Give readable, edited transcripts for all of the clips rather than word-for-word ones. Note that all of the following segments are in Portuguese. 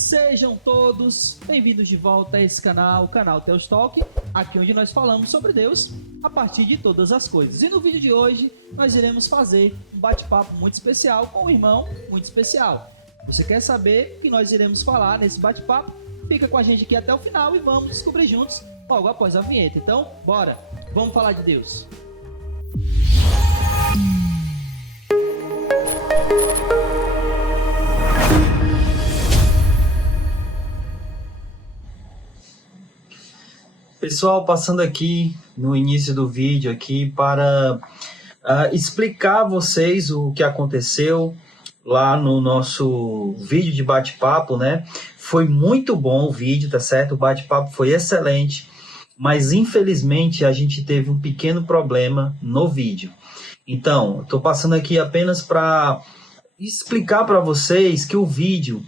Sejam todos bem-vindos de volta a esse canal, o canal Theos Talk, aqui onde nós falamos sobre Deus a partir de todas as coisas. E no vídeo de hoje nós iremos fazer um bate-papo muito especial com um irmão muito especial. Você quer saber o que nós iremos falar nesse bate-papo? Fica com a gente aqui até o final e vamos descobrir juntos logo após a vinheta. Então, bora! Vamos falar de Deus. Pessoal, passando aqui no início do vídeo aqui para explicar a vocês o que aconteceu lá no nosso vídeo de bate-papo, né? Foi muito bom o vídeo, tá certo? O bate-papo foi excelente, mas infelizmente a gente teve um pequeno problema no vídeo. Então, estou passando aqui apenas para explicar para vocês que o vídeo,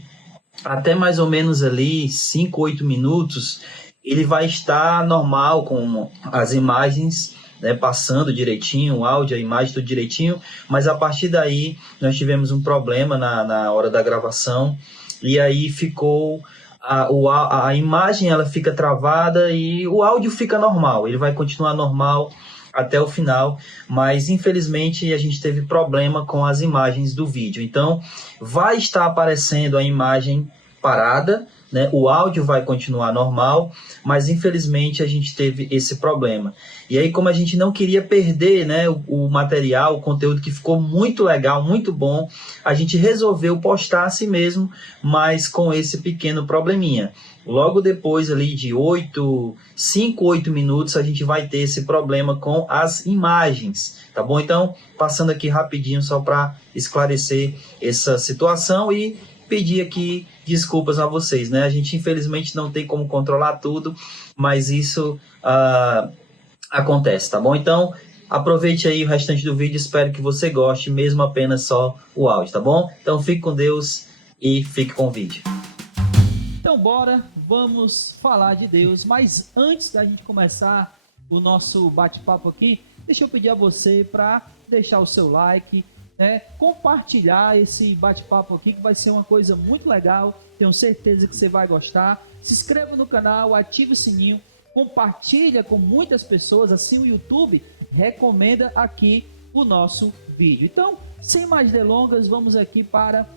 até mais ou menos ali 5, 8 minutos, ele vai estar normal com as imagens, né, passando direitinho, o áudio, a imagem tudo direitinho, mas a partir daí nós tivemos um problema na hora da gravação e aí ficou a imagem, ela fica travada e o áudio fica normal, ele vai continuar normal até o final, mas infelizmente a gente teve problema com as imagens do vídeo, então vai estar aparecendo a imagem parada, né? O áudio vai continuar normal, mas infelizmente a gente teve esse problema. E aí, como a gente não queria perder, né, o material, o conteúdo que ficou muito legal, muito bom, a gente resolveu postar assim mesmo, mas com esse pequeno probleminha. Logo depois ali de 5, 8 minutos, a gente vai ter esse problema com as imagens, tá bom? Então, passando aqui rapidinho só para esclarecer essa situação e pedir aqui desculpas a vocês, né? A gente infelizmente não tem como controlar tudo, mas isso acontece, tá bom? Então, aproveite aí o restante do vídeo, espero que você goste, mesmo apenas só o áudio, tá bom? Então, fique com Deus e fique com o vídeo. Então, bora, vamos falar de Deus, mas antes da gente começar o nosso bate-papo aqui, deixa eu pedir a você para deixar o seu like, compartilhar esse bate-papo aqui, que vai ser uma coisa muito legal, tenho certeza que você vai gostar. Se inscreva no canal, ative o sininho, compartilha com muitas pessoas, assim o YouTube recomenda aqui o nosso vídeo. Então, sem mais delongas, vamos aqui para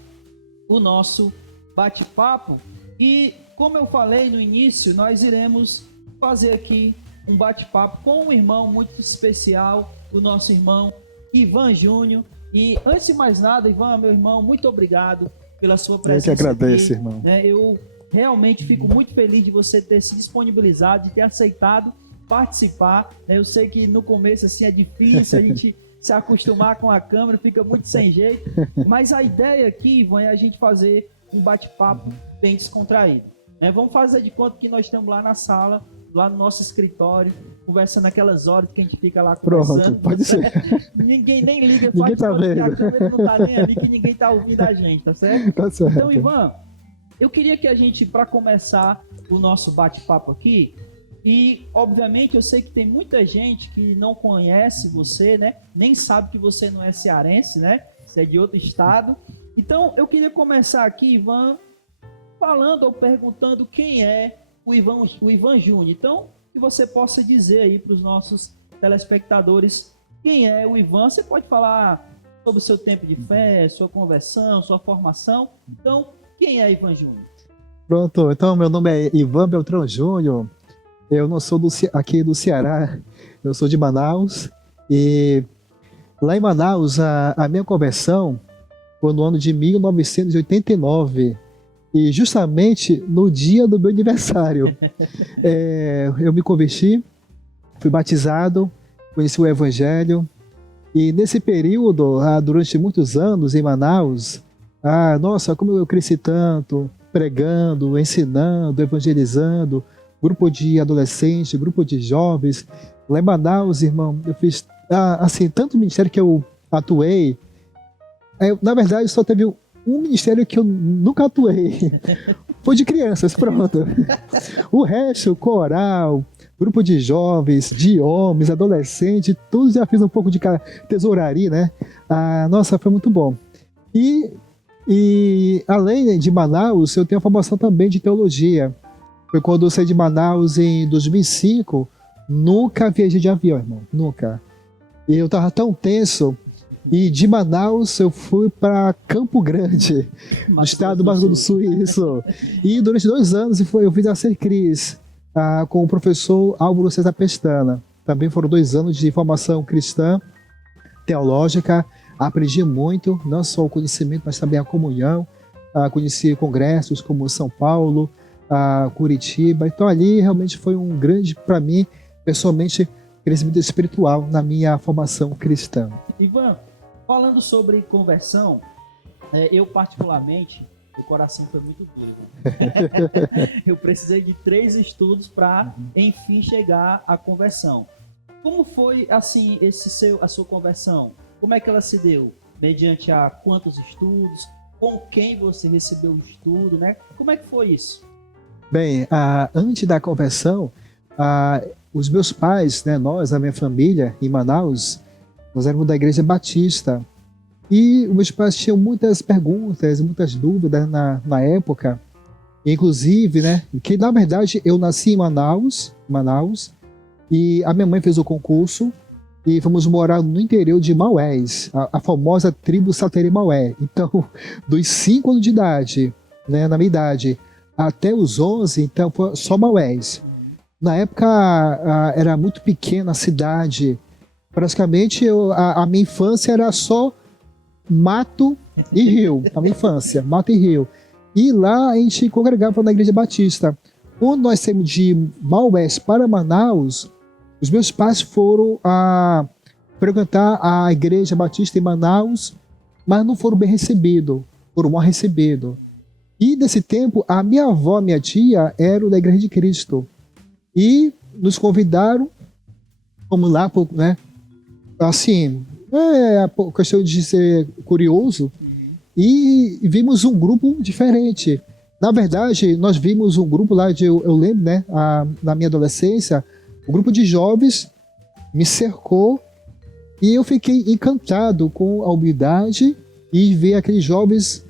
o nosso bate-papo e, como eu falei no início, nós iremos fazer aqui um bate-papo com um irmão muito especial, o nosso irmão Ivan Júnior. E antes de mais nada, Ivan, meu irmão, muito obrigado pela sua presença. Eu que agradeço, aqui, irmão. Eu realmente fico muito feliz de você ter se disponibilizado, de ter aceitado participar. Eu sei que no começo assim é difícil a gente se acostumar com a câmera, fica muito sem jeito. Mas a ideia aqui, Ivan, é a gente fazer um bate-papo bem descontraído. Vamos fazer de conta que nós estamos lá na sala, lá no nosso escritório, conversando naquelas horas que a gente fica lá conversando. Pronto, pode ser. Ninguém nem liga, ninguém tá vendo. A câmera não tá nem ali, que ninguém tá ouvindo a gente, tá certo? Tá certo. Então, Ivan, eu queria que a gente, para começar o nosso bate-papo aqui, e obviamente eu sei que tem muita gente que não conhece você, né? Nem sabe que você não é cearense, né? Você é de outro estado. Então, eu queria começar aqui, Ivan, falando ou perguntando quem é o Ivan Júnior. Então, que você possa dizer aí para os nossos telespectadores quem é o Ivan. Você pode falar sobre o seu tempo de fé, sua conversão, sua formação. Então, quem é Ivan Júnior? Pronto, então meu nome é Ivan Beltrão Júnior. Eu não sou aqui do Ceará, eu sou de Manaus. E lá em Manaus, a minha conversão foi no ano de 1989. E justamente no dia do meu aniversário, eu me converti, fui batizado, conheci o Evangelho. E nesse período, durante muitos anos em Manaus, nossa, como eu cresci tanto, pregando, ensinando, evangelizando, grupo de adolescentes, grupo de jovens. Lá em Manaus, irmão, eu fiz assim, tanto ministério que eu atuei. Na verdade, só teve um ministério que eu nunca atuei, foi de crianças, pronto. O resto, coral, grupo de jovens, de homens, adolescentes, todos já fiz um pouco de tesouraria, né? Nossa, foi muito bom. E E além de Manaus, eu tenho a formação também de teologia. Foi quando eu saí de Manaus em 2005, nunca viajei de avião, irmão, nunca. E eu tava tão tenso, e de Manaus eu fui para Campo Grande, no estado do Mato Grosso do Sul, isso. E durante 2 anos eu fiz a Sercris, com o professor Álvaro César Pestana. Também foram 2 anos de formação cristã, teológica. Aprendi muito, não só o conhecimento, mas também a comunhão. Conheci congressos como São Paulo, Curitiba. Então ali realmente foi um grande, para mim, pessoalmente, crescimento espiritual na minha formação cristã. Ivan, falando sobre conversão, eu particularmente, o coração foi muito duro. Eu precisei de 3 estudos para, enfim, chegar à conversão. Como foi, assim, a sua conversão? Como é que ela se deu? Mediante a quantos estudos? Com quem você recebeu o estudo, né? Como é que foi isso? Bem, antes da conversão, os meus pais, né, nós, a minha família, em Manaus, nós éramos da Igreja Batista. E os meus pais tinham muitas perguntas, muitas dúvidas na época. Inclusive, né, que na verdade eu nasci em Manaus, e a minha mãe fez o concurso e fomos morar no interior de Maués, a famosa tribo Satere-Maué. Então, dos 5 anos de idade, né, na minha idade, até os 11, então foi só Maués. Na época era muito pequena a cidade, praticamente a minha infância era só mato e rio, a minha infância, mato e rio. E lá a gente congregava na Igreja Batista. Quando nós saímos de Maués para Manaus, os meus pais foram frequentar a Igreja Batista em Manaus, mas não foram bem recebidos, foram mal recebidos. E nesse tempo, a minha avó, minha tia, eram da Igreja de Cristo. E nos convidaram, vamos lá, né? Assim, a questão de ser curioso, e vimos um grupo diferente. Na verdade, nós vimos um grupo lá, eu lembro, né, na minha adolescência, um grupo de jovens me cercou e eu fiquei encantado com a humildade e ver aqueles jovens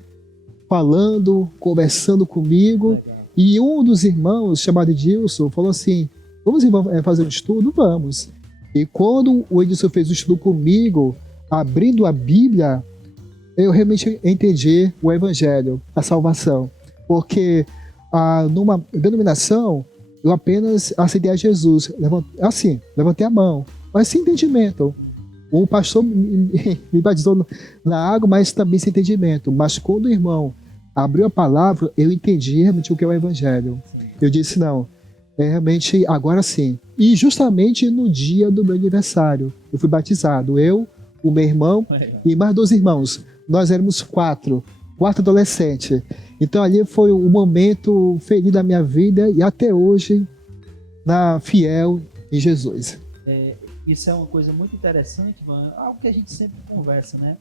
falando, conversando comigo. Legal. E um dos irmãos, chamado Edilson, falou assim: vamos fazer um estudo? Vamos. E quando o Edilson fez o estudo comigo, abrindo a Bíblia, eu realmente entendi o Evangelho, a salvação. Porque numa denominação, eu apenas aceitei a Jesus. Levantei a mão, mas sem entendimento. O pastor me batizou na água, mas também sem entendimento. Mas quando o irmão abriu a palavra, eu entendi realmente o que é o Evangelho. Eu disse, não, realmente agora sim. E justamente no dia do meu aniversário, eu fui batizado. Eu, o meu irmão e mais 2 irmãos. Nós éramos 4 adolescentes. Então ali foi um momento feliz da minha vida e até hoje, fiel em Jesus. Isso é uma coisa muito interessante, mano. Algo que a gente sempre conversa, né?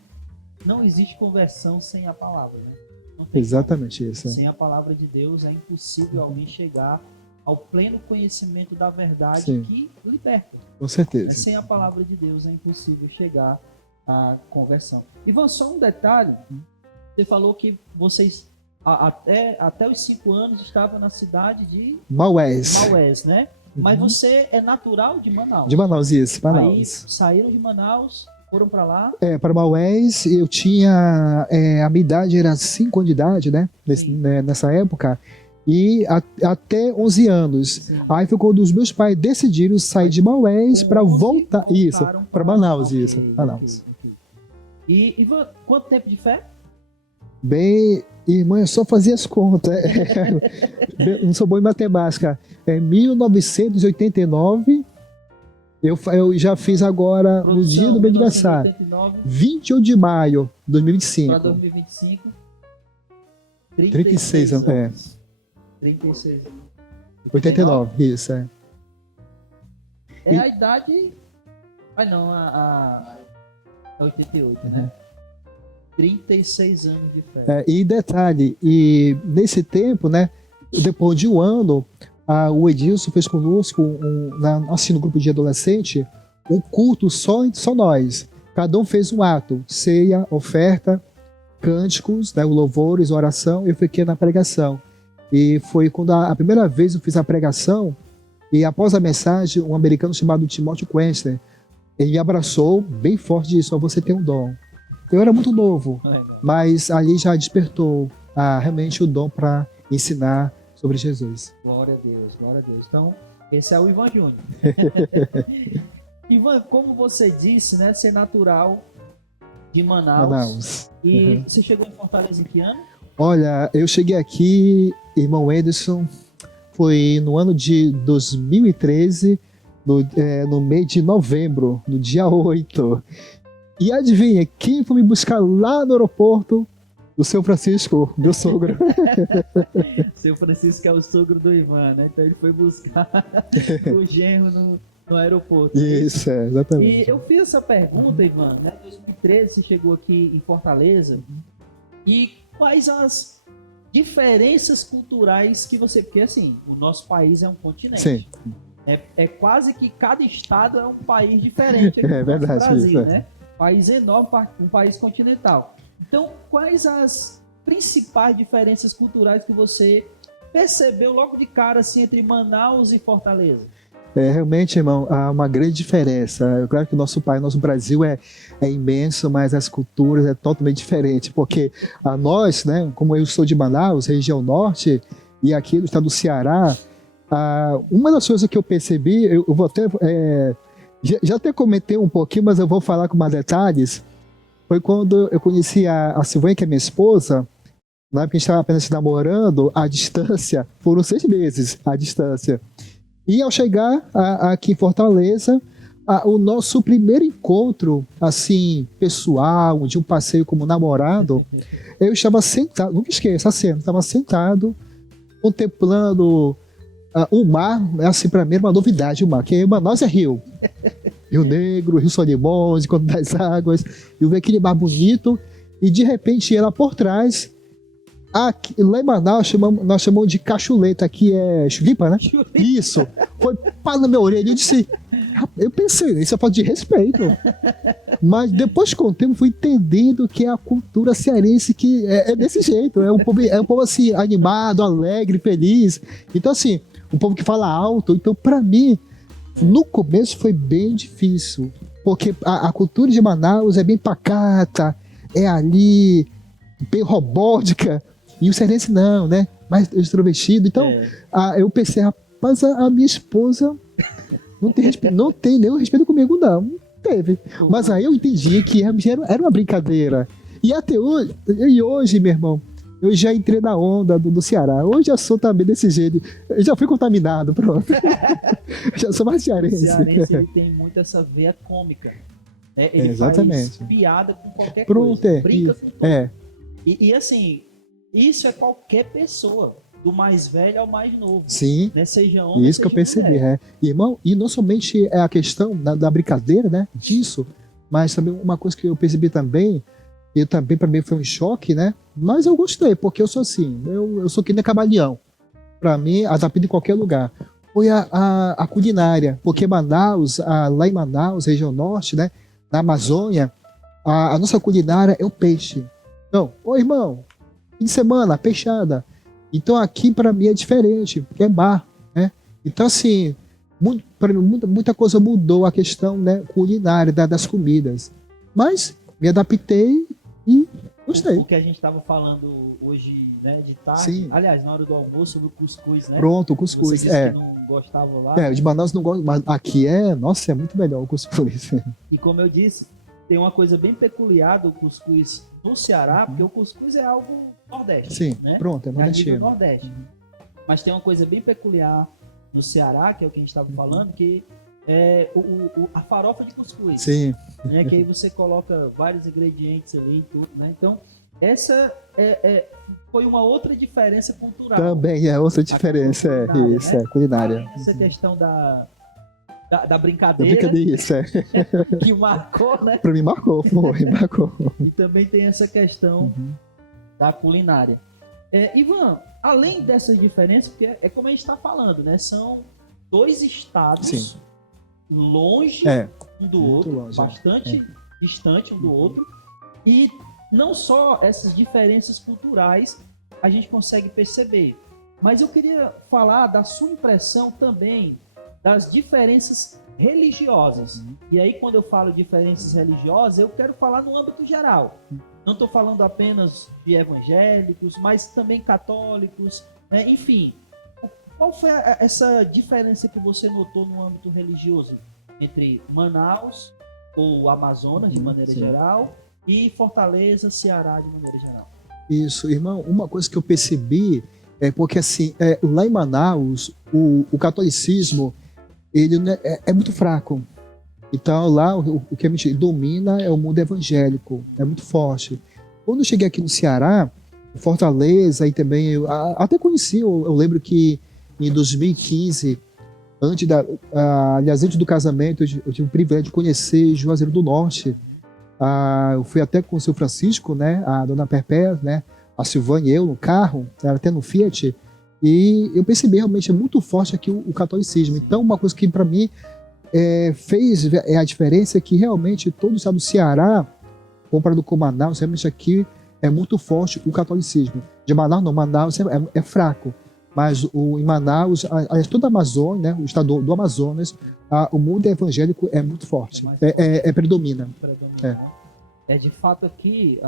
Não existe conversão sem a palavra, né? Não tem Exatamente como. isso. Sem a palavra de Deus é impossível alguém chegar ao pleno conhecimento da verdade. Sim. Que liberta. Com certeza. Sem a palavra de Deus é impossível chegar à conversão. Ivan, só um detalhe. Você falou que vocês até os 5 anos estavam na cidade de Maués, né? Mas você é natural de Manaus? De Manaus, isso, Manaus. Aí saíram de Manaus, foram para lá? Para Maués, eu tinha... a minha idade era 5 anos de idade, né? Nessa época. E até 11 anos. Sim. Aí foi quando os meus pais decidiram sair de Maués para voltar... Isso, para Manaus, isso. Manaus. E Ivan, quanto tempo de fé? Bem, irmã, eu só fazia as contas. Não sou bom em matemática. 1989, eu já fiz agora, no dia do meu aniversário. 28 de maio de 2025. Para 2025, 36 anos. 36 anos. 89, isso, É a idade... Ah, não, a 88, né? 36 anos de fé. E detalhe, e nesse tempo, né, depois de um ano, o Edilson fez conosco, assim, no grupo de adolescente, um culto só nós. Cada um fez um ato, ceia, oferta, cânticos, né, louvores, oração, eu fiquei na pregação. E foi quando a primeira vez eu fiz a pregação, e após a mensagem, um americano chamado Timothy Quester, ele me abraçou bem forte e disse: "Ó, você tem um dom." Eu era muito novo, mas ali já despertou realmente o dom para ensinar sobre Jesus. Glória a Deus, glória a Deus. Então, esse é o Ivan Júnior. Ivan, como você disse, né, ser natural de Manaus. E você chegou em Fortaleza em que ano? Olha, eu cheguei aqui, irmão Ederson, foi no ano de 2013, no mês de novembro, no dia 8. E adivinha, quem foi me buscar lá no aeroporto? O seu Francisco, meu sogro. Seu Francisco é o sogro do Ivan, né? Então ele foi buscar o genro no aeroporto. Isso, exatamente. E eu fiz essa pergunta, Ivan, né? Em 2013 você chegou aqui em Fortaleza. E quais as diferenças culturais que você... Porque assim, o nosso país é um continente. Sim. É quase que cada estado é um país diferente aqui no verdade, Brasil, isso. né? País enorme, um país continental. Então, quais as principais diferenças culturais que você percebeu logo de cara assim, entre Manaus e Fortaleza? Realmente, irmão, há uma grande diferença. Claro que o nosso Brasil é imenso, mas as culturas é totalmente diferente, porque nós, né, como eu sou de Manaus, região norte, e aqui no estado do Ceará, uma das coisas que eu percebi, eu vou até... já até comentei um pouquinho, mas eu vou falar com mais detalhes. Foi quando eu conheci a Silvânia, que é minha esposa. Na época que a gente estava apenas se namorando, à distância, foram 6 meses à distância. E ao chegar aqui em Fortaleza, o nosso primeiro encontro, assim, pessoal, de um passeio como namorado, eu estava sentado, nunca esqueço a cena, estava sentado, contemplando o mar, assim, para mim era uma novidade, o mar, que Manaus é rio. Rio Negro, Rio Solimões, Encontro das Águas, eu vi aquele mar bonito, e de repente ela por trás, lá em Manaus nós chamamos de cachuleta, que é chulipa, né? Isso, foi pá na minha orelha, eu pensei, isso é falta de respeito, mas depois com o tempo fui entendendo que é a cultura cearense que é desse jeito, é um povo assim, animado, alegre, feliz, então assim, um povo que fala alto, então para mim, no começo foi bem difícil, porque a cultura de Manaus é bem pacata, é ali, bem robótica, e o cearense não, né? Mais extrovertido. Então, eu pensei, rapaz, a minha esposa não tem nenhum respeito comigo, não teve. Mas aí eu entendi que era uma brincadeira. E até hoje, meu irmão, eu já entrei na onda do Ceará. Hoje eu sou também desse jeito. Eu já fui contaminado, pronto. Já sou mais cearense. O cearense ele tem muito essa veia cômica. Ele exatamente. Faz piada com qualquer Pronto, coisa. Brinca com tudo. E assim, isso é qualquer pessoa. Do mais velho ao mais novo. Sim. Né? Seja homem, isso que eu percebi. Irmão, e não somente é a questão da brincadeira, né? Disso, mas também uma coisa que eu percebi também, e também para mim foi um choque, né? Mas eu gostei, porque eu sou assim, eu sou que nem camaleão. Para mim, adaptado em qualquer lugar. Foi a culinária, porque Manaus, lá em Manaus, região norte, né? Na Amazônia, a nossa culinária é o peixe. Então, irmão, fim de semana, peixada. Então aqui para mim é diferente, porque é mar, né? Então assim, muita coisa mudou a questão, né, culinária das comidas. Mas me adaptei e gostei. O que a gente estava falando hoje, né, de tarde, Sim. Aliás, na hora do almoço, sobre o cuscuz, né? Pronto, o cuscuz. Você disse que não gostava lá. De Manaus não gosto, mas aqui nossa, é muito melhor o cuscuz. E como eu disse, tem uma coisa bem peculiar do cuscuz no Ceará, porque o cuscuz é algo nordeste. Sim, né? pronto, é nordestino. Nordeste. Mas tem uma coisa bem peculiar no Ceará, que é o que a gente estava falando, que é a farofa de cuscuz. Sim. Né? Que aí você coloca vários ingredientes ali e tudo, né? Então, essa foi uma outra diferença cultural. Também é outra diferença, culinária, isso, né? culinária. Além dessa questão da brincadeira, isso, que marcou, né? Pra mim marcou. E também tem essa questão da culinária. Ivan, além dessas diferenças, porque é como a gente está falando, né? São 2 estados longe um do outro, longe, bastante distante um do outro, e não só essas diferenças culturais a gente consegue perceber, mas eu queria falar da sua impressão também das diferenças religiosas. E aí, quando eu falo diferenças religiosas, eu quero falar no âmbito geral. Não estou falando apenas de evangélicos, mas também católicos, né? Enfim, qual foi essa diferença que você notou no âmbito religioso entre Manaus, ou Amazonas, de maneira geral, e Fortaleza, Ceará, de maneira geral? Isso, irmão, uma coisa que eu percebi é porque, assim, lá em Manaus, o catolicismo, ele é muito fraco. Então, lá, o que a gente domina é o mundo evangélico, é muito forte. Quando eu cheguei aqui no Ceará, Fortaleza, e também, eu até conheci, eu lembro que em 2015, antes do casamento, eu tive o privilégio de conhecer Juazeiro do Norte. Eu fui até com o seu Francisco, né, a dona Perpétua, né, a Silvânia e eu no carro, até no Fiat, e eu percebi realmente é muito forte aqui o catolicismo. Então, uma coisa que para mim fez a diferença é que realmente todo o estado do Ceará, comparado com Manaus, realmente aqui é muito forte o catolicismo. De Manaus não, Manaus é fraco. Mas em Manaus, toda a Amazônia, né, o estado do Amazonas, o mundo evangélico é muito forte, predomina. De fato aqui,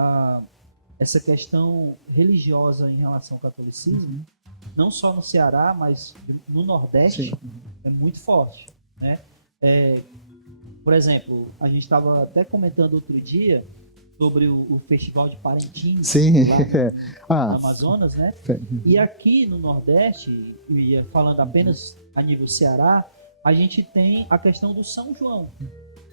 essa questão religiosa em relação ao catolicismo, não só no Ceará, mas no Nordeste, é muito forte, né? Por exemplo, a gente estava até comentando outro dia sobre o Festival de Parintins, lá no Amazonas, né? E aqui no Nordeste, falando apenas a nível Ceará, a gente tem a questão do São João,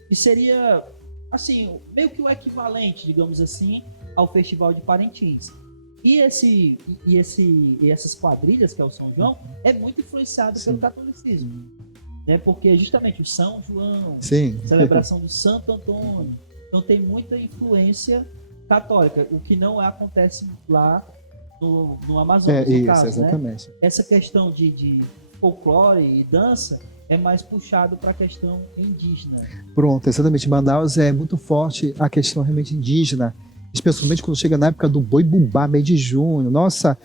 que seria, assim, meio que o equivalente, digamos assim, ao Festival de Parintins. E essas quadrilhas, que é o São João, é muito influenciado pelo catolicismo, né? Porque justamente o São João, celebração do Santo Antônio, então tem muita influência católica, o que não acontece lá no Amazonas, no caso, exatamente. Né? Essa questão de folclore e dança é mais puxado para a questão indígena. Pronto, exatamente. Manaus é muito forte a questão realmente indígena, especialmente quando chega na época do Boi Bumbá, mês de junho. Nossa,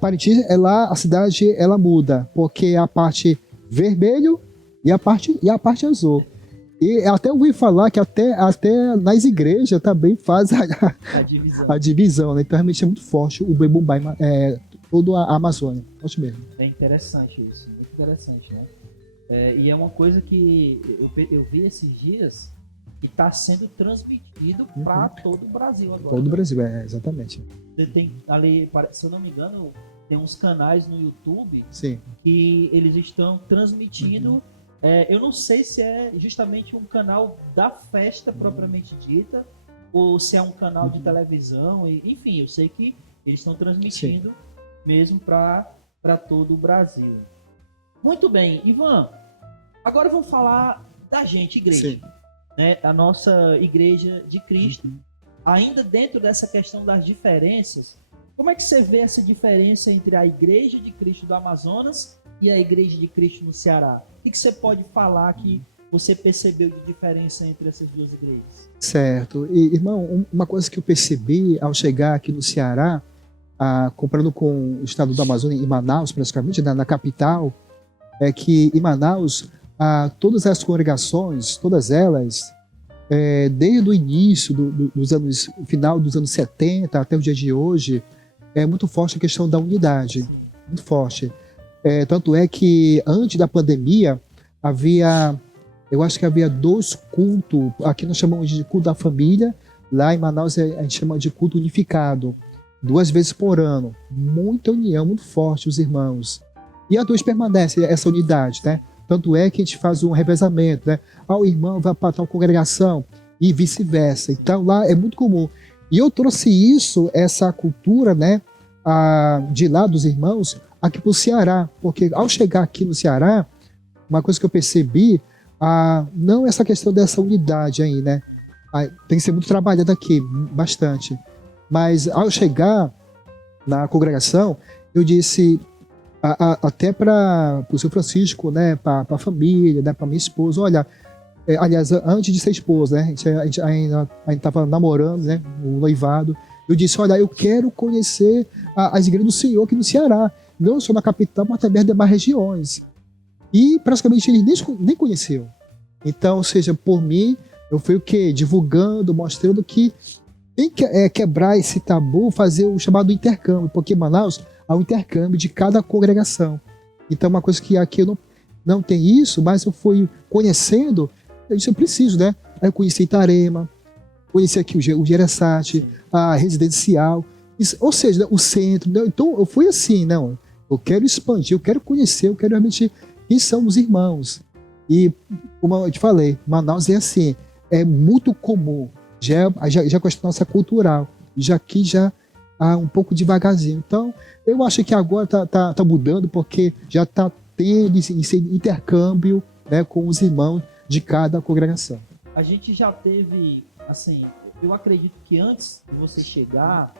Parintins, a cidade ela muda, porque a parte vermelho e a parte azul. E até ouvi falar que até nas igrejas também faz a divisão, né? Então realmente é muito forte o Boi Bumbá, toda a Amazônia. Forte mesmo. É interessante isso, muito interessante, né? E é uma coisa que eu vi esses dias que está sendo transmitido para todo o Brasil agora. Todo o Brasil, exatamente. Você tem ali, se eu não me engano, tem uns canais no YouTube Sim. que eles estão transmitindo. Eu não sei se é justamente um canal da festa propriamente dita, ou se é um canal de televisão, enfim, eu sei que eles estão transmitindo mesmo para todo o Brasil. Muito bem, Ivan, agora vamos falar da gente, igreja, né? A nossa Igreja de Cristo, ainda dentro dessa questão das diferenças, como é que você vê essa diferença entre a Igreja de Cristo do Amazonas e a Igreja de Cristo no Ceará? O que você pode falar que você percebeu de diferença entre essas duas igrejas? Certo. E, irmão, uma coisa que eu percebi ao chegar aqui no Ceará, comparando com o estado do Amazonas, em Manaus, praticamente, na capital, é que em Manaus, todas as congregações, todas elas, desde o início dos anos, final dos anos 70 até o dia de hoje, é muito forte a questão da unidade, muito forte. Tanto é que antes da pandemia eu acho que havia 2 cultos, aqui nós chamamos de culto da família, lá em Manaus a gente chama de culto unificado, 2 vezes por ano, muita união, muito forte os irmãos. E a 2 permanece essa unidade, né? Tanto é que a gente faz um revezamento, né? O irmão vai para tal congregação e vice-versa. Então lá é muito comum. E eu trouxe essa cultura, né, de lá dos irmãos, aqui para o Ceará, porque ao chegar aqui no Ceará, uma coisa que eu percebi, não essa questão dessa unidade aí, né? Tem que ser muito trabalhada aqui, bastante. Mas ao chegar na congregação, eu disse, até para o seu Francisco, né, para a família, né, para minha esposa, olha, aliás, antes de ser esposa, né? A gente ainda estava namorando, né? O noivado. Eu disse, olha, eu quero conhecer as igrejas do Senhor aqui no Ceará. Não só na capital, mas também nas demais regiões. E praticamente ele nem conheceu. Então, ou seja, por mim, eu fui o quê? Divulgando, mostrando que tem que quebrar esse tabu, fazer o chamado intercâmbio, porque em Manaus há um intercâmbio de cada congregação. Então, uma coisa que aqui eu não tem isso, mas eu fui conhecendo, eu disse, eu preciso, né? Aí eu conheci Itarema, conheci aqui o Gereçati, a residencial, ou seja, o centro. Né? Então, eu fui assim, não, eu quero expandir, eu quero conhecer, eu quero realmente quem são os irmãos. E, como eu te falei, Manaus é assim, é muito comum, já com a nossa cultural, já aqui já há um pouco devagarzinho. Então, eu acho que agora tá mudando, porque já está tendo esse intercâmbio, né, com os irmãos de cada congregação. A gente já teve, assim, eu acredito que antes de você chegar,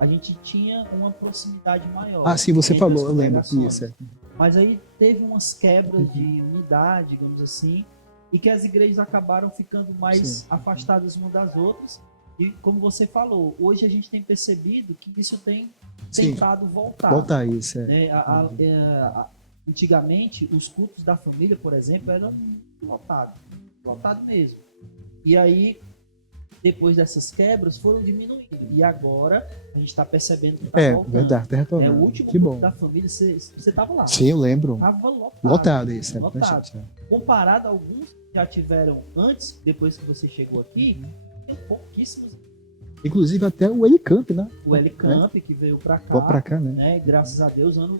a gente tinha uma proximidade maior. Ah, sim, você entre falou, as eu lembro. congregações. Isso, Mas aí teve umas quebras de unidade, digamos assim, e que as igrejas acabaram ficando mais Sim. afastadas umas das outras. E como você falou, hoje a gente tem percebido que isso tem Sim. tentado voltar. Volta a isso, Né? Antigamente, os cultos da família, por exemplo, eram lotado mesmo. E aí, depois dessas quebras, foram diminuindo. E agora, a gente está percebendo que está voltando. Verdade, tá retornando. O último Que culto bom. da família, você estava lá. Sim, eu lembro. Estava lotado. Lotado isso. Lotado. Gente, Comparado a alguns que já tiveram antes, depois que você chegou aqui, tem pouquíssimos. Inclusive até o Elicamp, né? O Elicamp, que veio para cá. Vou pra cá, né? Né? Graças a Deus, ano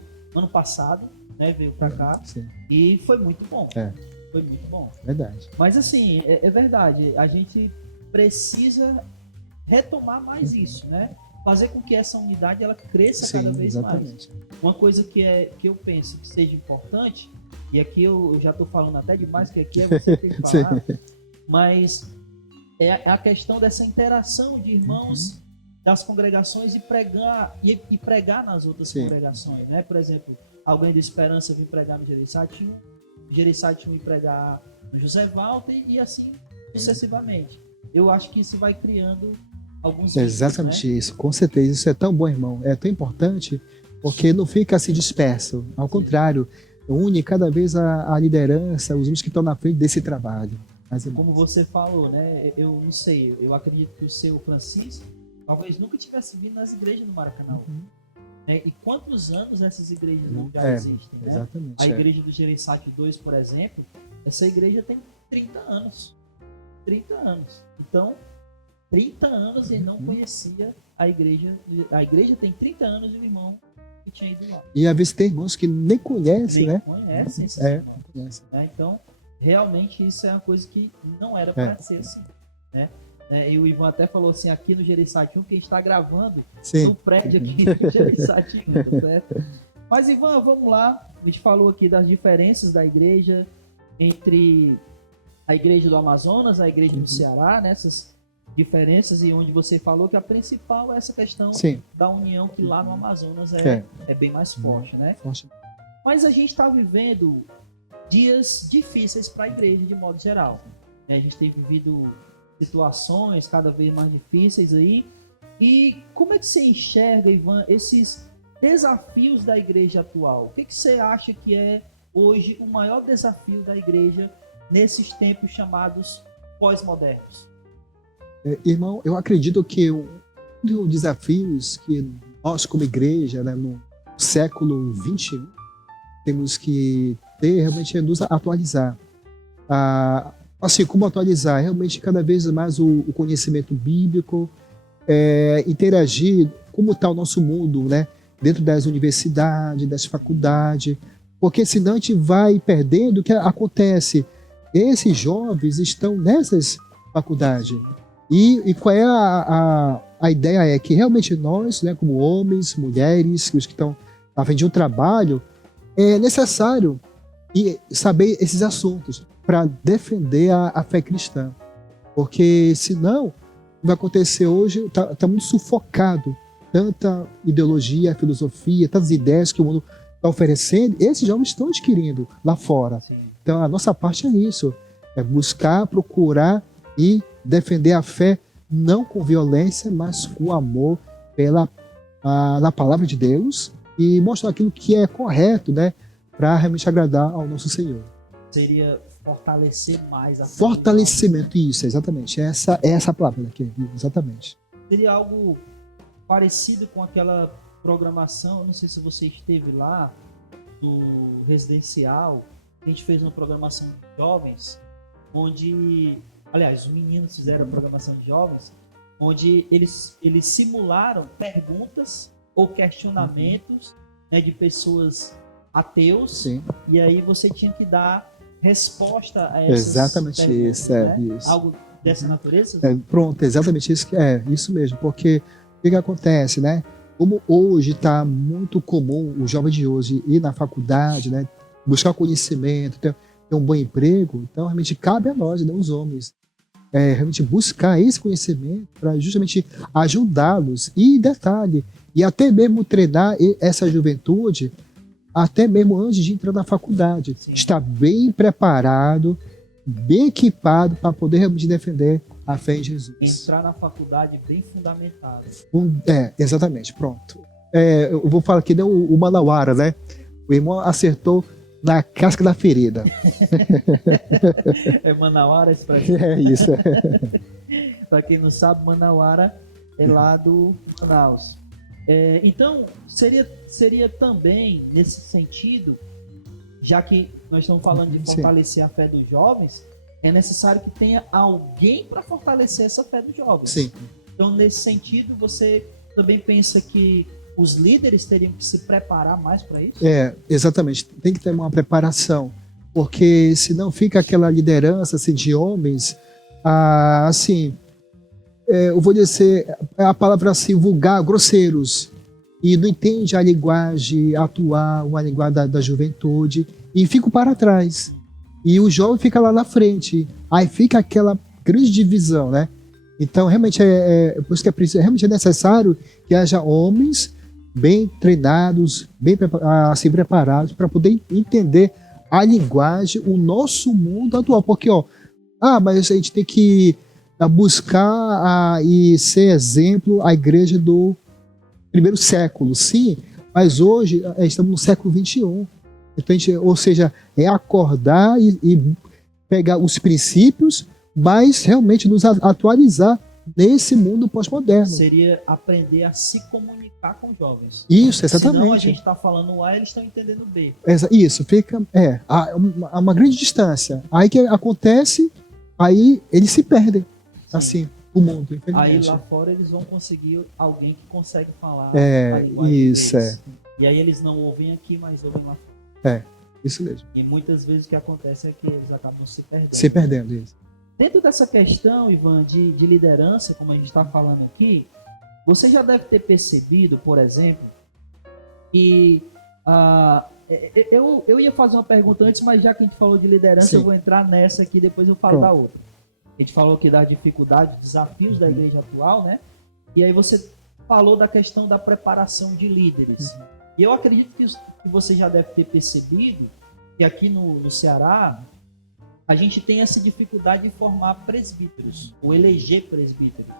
passado, né, veio para cá. Sim, E foi muito bom. É. Foi muito bom. verdade. Mas assim, é verdade. A gente precisa retomar mais isso, né? Fazer com que essa unidade ela cresça cada vez exatamente. mais. Uma coisa que eu penso que seja importante, e aqui eu já estou falando até demais, que aqui é você que tem que falar, mas é a questão dessa interação de irmãos das congregações e pregar nas outras congregações, né? Por exemplo, alguém da Esperança vir pregar no Gereçati 1 e pregar no José Walter e assim sucessivamente. Eu acho que isso vai criando alguns vínculos, Exatamente né? isso, com certeza. Isso é tão bom, irmão. É tão importante porque não fica assim disperso. Ao contrário, une cada vez a liderança, os uns que estão na frente desse trabalho. Como você falou, né? Eu não sei, eu acredito que o seu Francisco talvez nunca tivesse vindo nas igrejas do Maracanã. Né? E quantos anos essas igrejas não já existem? Né? Exatamente. A igreja do Gereçati 2, por exemplo, essa igreja tem 30 anos. 30 anos. Então, 30 anos ele não conhecia a igreja. A igreja tem 30 anos e o irmão que tinha ido lá. E às vezes tem irmãos que nem conhecem, né? Conhecem esses irmãos. Conhece. Então, realmente isso é uma coisa que não era para ser assim. Né? E o Ivan até falou assim, aqui no Gereçati 1, que a gente está gravando no prédio aqui do Gereçati 1, tá certo? Mas Ivan, vamos lá. A gente falou aqui das diferenças da igreja entre a igreja do Amazonas, a igreja do Ceará, nessas diferenças, e onde você falou que a principal é essa questão da união, que lá no Amazonas é bem mais forte, né? Mas a gente está vivendo dias difíceis para a igreja de modo geral. A gente tem vivido situações cada vez mais difíceis aí. E como é que você enxerga, Ivan, esses desafios da igreja atual? O que você acha que é hoje o maior desafio da igreja nesses tempos chamados pós-modernos? Irmão, eu acredito que um dos desafios que nós como igreja, né, no século XXI, temos que ter realmente é nos atualizar. Assim, como atualizar? Realmente cada vez mais o conhecimento bíblico, interagir, como está o nosso mundo, né, dentro das universidades, das faculdades, porque senão a gente vai perdendo o que acontece. Esses jovens estão nessas faculdades. E qual é a ideia? É que realmente nós, né, como homens, mulheres, os que estão à frente de um trabalho, é necessário saber esses assuntos para defender a fé cristã. Porque senão, o que vai acontecer hoje, está muito sufocado. Tanta ideologia, filosofia, tantas ideias que o mundo está oferecendo, esses jovens estão adquirindo lá fora. Sim. Então, a nossa parte é isso. É buscar, procurar e defender a fé, não com violência, mas com amor na palavra de Deus e mostrar aquilo que é correto, né? Para realmente agradar ao nosso Senhor. Seria fortalecer mais a fé. Fortalecimento, isso, exatamente. Essa é essa palavra aqui, exatamente. Seria algo parecido com aquela programação, eu não sei se você esteve lá, do residencial, a gente fez uma programação de jovens, onde, aliás, os meninos fizeram a programação de jovens, onde eles simularam perguntas ou questionamentos, né, de pessoas ateus. Sim. E aí você tinha que dar resposta a essas Exatamente perguntas, isso, né? isso. Algo dessa natureza? Pronto, exatamente isso isso mesmo, porque o que acontece, né? Como hoje está muito comum o jovem de hoje ir na faculdade, né? Buscar conhecimento, ter um bom emprego, então realmente cabe a nós, né, os homens, realmente buscar esse conhecimento para justamente ajudá-los. E detalhe, e até mesmo treinar essa juventude, até mesmo antes de entrar na faculdade. Sim. Estar bem preparado, bem equipado para poder realmente defender a fé em Jesus. Entrar na faculdade bem fundamentado. Exatamente, pronto. Eu vou falar aqui, né, o Manauara, né? O irmão acertou na casca da ferida. É Manauara a expressão? É isso. Para quem não sabe, Manauara é lá do Manaus. Então, seria também, nesse sentido, já que nós estamos falando de fortalecer a fé dos jovens, é necessário que tenha alguém para fortalecer essa fé dos jovens. Sim. Então, nesse sentido, você também pensa que os líderes teriam que se preparar mais para isso? Exatamente. Tem que ter uma preparação, porque senão fica aquela liderança assim, de homens, assim, eu vou dizer a palavra assim, vulgar, grosseiros, e não entende a linguagem atual, a linguagem da juventude, e fica para trás. E o jovem fica lá na frente. Aí fica aquela grande divisão, né? Então, realmente, por isso que realmente é necessário que haja homens bem treinados, bem assim, preparados para poder entender a linguagem, o nosso mundo atual. Porque, mas a gente tem que buscar e ser exemplo a igreja do primeiro século, sim, mas hoje estamos no século XXI. Então, ou seja, é acordar e pegar os princípios, mas realmente nos atualizar nesse mundo pós-moderno. Seria aprender a se comunicar com os jovens. Isso, exatamente. Senão a gente está falando A, eles estão entendendo B. Isso, fica a uma grande distância. Aí que acontece, aí eles se perdem. Sim. Assim, o mundo, infelizmente. Aí lá fora eles vão conseguir alguém que consegue falar a linguagem isso, deles. E aí eles não ouvem aqui, mas ouvem lá fora. Isso mesmo. E muitas vezes o que acontece é que eles acabam se perdendo. Se perdendo, isso. Dentro dessa questão, Ivan, de liderança, como a gente está falando aqui, você já deve ter percebido, por exemplo, que eu ia fazer uma pergunta antes, mas já que a gente falou de liderança, Sim. Eu vou entrar nessa aqui, depois eu falo da outra. A gente falou aqui das dificuldades, desafios da igreja atual, né? E aí você falou da questão da preparação de líderes. E eu acredito que você já deve ter percebido que aqui no Ceará a gente tem essa dificuldade de formar presbíteros, ou eleger presbíteros.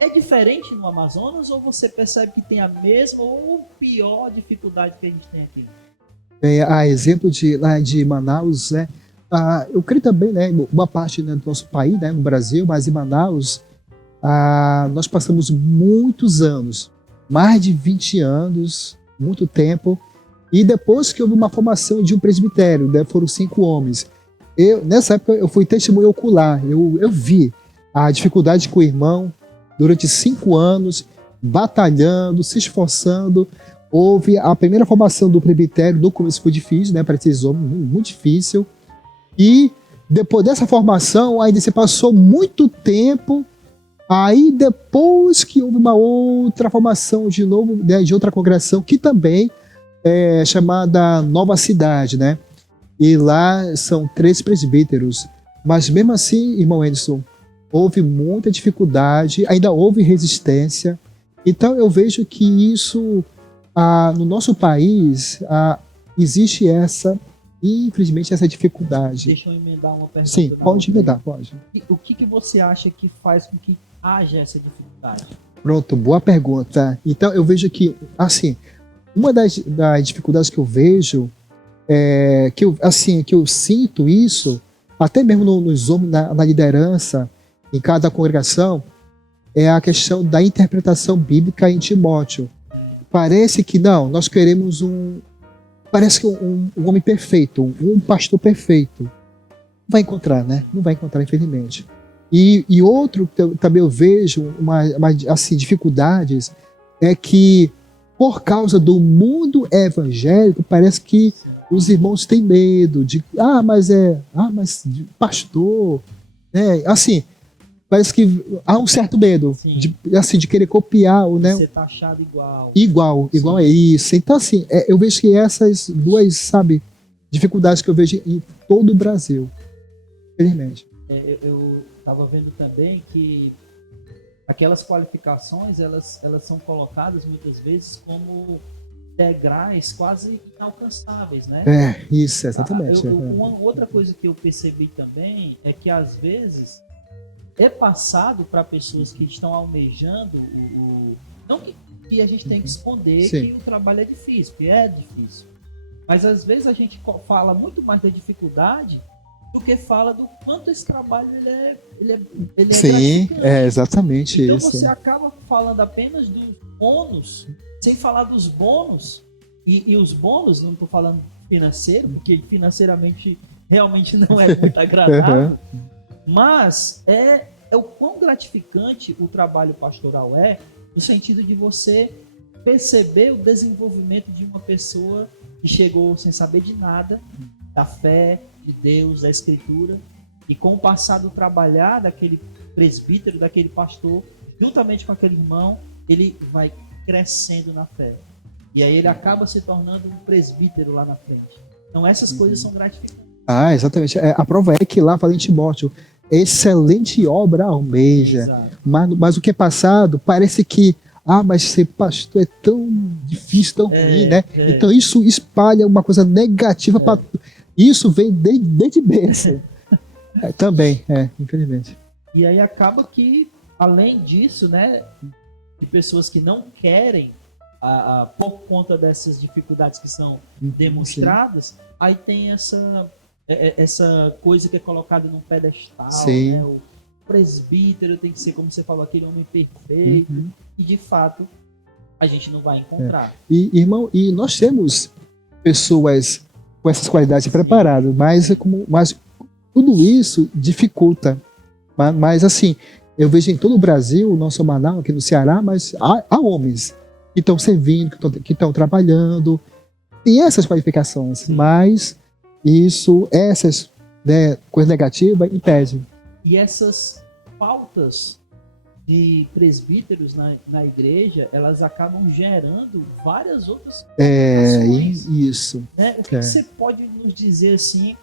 É diferente no Amazonas ou você percebe que tem a mesma ou pior dificuldade que a gente tem aqui? A exemplo lá de Manaus, né? Eu creio também, né, uma parte, né, do nosso país, né, no Brasil, mas em Manaus, nós passamos muitos anos, mais de 20 anos, muito tempo, e depois que houve uma formação de um presbitério, né, foram 5 homens. Nessa época eu fui testemunho ocular, eu vi a dificuldade com o irmão durante 5 anos, batalhando, se esforçando. Houve a primeira formação do presbitério, no começo foi difícil, né, para esses homens, muito difícil. E depois dessa formação, ainda se passou muito tempo. Aí depois que houve uma outra formação de novo, né, de outra congregação, que também é chamada Nova Cidade, né? E lá são 3 presbíteros. Mas mesmo assim, irmão Edson, houve muita dificuldade, ainda houve resistência. Então eu vejo que isso, no nosso país, existe essa infelizmente, essa dificuldade. Deixa eu emendar uma pergunta. Sim, pode emendar, pode. O que você acha que faz com que haja essa dificuldade? Pronto, boa pergunta. Então, eu vejo que, assim, uma das dificuldades que eu vejo, que eu sinto isso, até mesmo nos homens, na liderança, em cada congregação, é a questão da interpretação bíblica em Timóteo. Parece que, não, nós queremos parece que um homem perfeito, um pastor perfeito. Não vai encontrar, né? Não vai encontrar, infelizmente. E outro que também eu vejo, assim, dificuldades, é que, por causa do mundo evangélico, parece que os irmãos têm medo de, mas pastor, né? Assim, parece que há um certo medo de querer copiar, né? Ser taxado igual. Igual é isso. Então, assim, eu vejo que essas duas, sabe, dificuldades que eu vejo em todo o Brasil, infelizmente. Eu estava vendo também que aquelas qualificações, elas são colocadas muitas vezes como degraus quase inalcançáveis, né? Isso, exatamente. Uma outra coisa que eu percebi também é que às vezes é passado para pessoas que estão almejando não que a gente tem que esconder que o trabalho é difícil, porque é difícil. Mas às vezes a gente fala muito mais da dificuldade do que fala do quanto esse trabalho ele é Sim, gratificante. Exatamente então isso. Você acaba falando apenas dos bônus, sem falar dos bônus, e os bônus, não estou falando financeiro, porque financeiramente realmente não é muito agradável, mas é o quão gratificante o trabalho pastoral no sentido de você perceber o desenvolvimento de uma pessoa que chegou sem saber de nada, da fé, de Deus, da Escritura, e com o passar do trabalhar daquele presbítero, daquele pastor, juntamente com aquele irmão, ele vai crescendo na fé. E aí ele acaba se tornando um presbítero lá na frente. Então essas coisas são gratificantes. Exatamente. A prova é que lá fala em Timóteo, excelente obra almeja. Mas o que é passado parece que mas ser pastor é tão difícil, tão ruim, né? Então isso espalha uma coisa negativa para isso vem desde berço. Também, infelizmente. E aí acaba que, além disso, né, de pessoas que não querem, por conta dessas dificuldades que são demonstradas, aí tem essa coisa que é colocada num pedestal, né? O presbítero tem que ser, como você falou, aquele homem perfeito, e de fato a gente não vai encontrar. Irmão, e nós temos pessoas com essas qualidades preparadas, mas tudo isso dificulta. Mas assim, eu vejo em todo o Brasil, não só Manaus, aqui no Ceará, mas há homens que estão servindo, que estão trabalhando, tem essas qualificações, mas essas coisas negativas impedem. E essas faltas de presbíteros na igreja, elas acabam gerando várias outras qualificações. Isso. Né? O que você pode nos dizer assim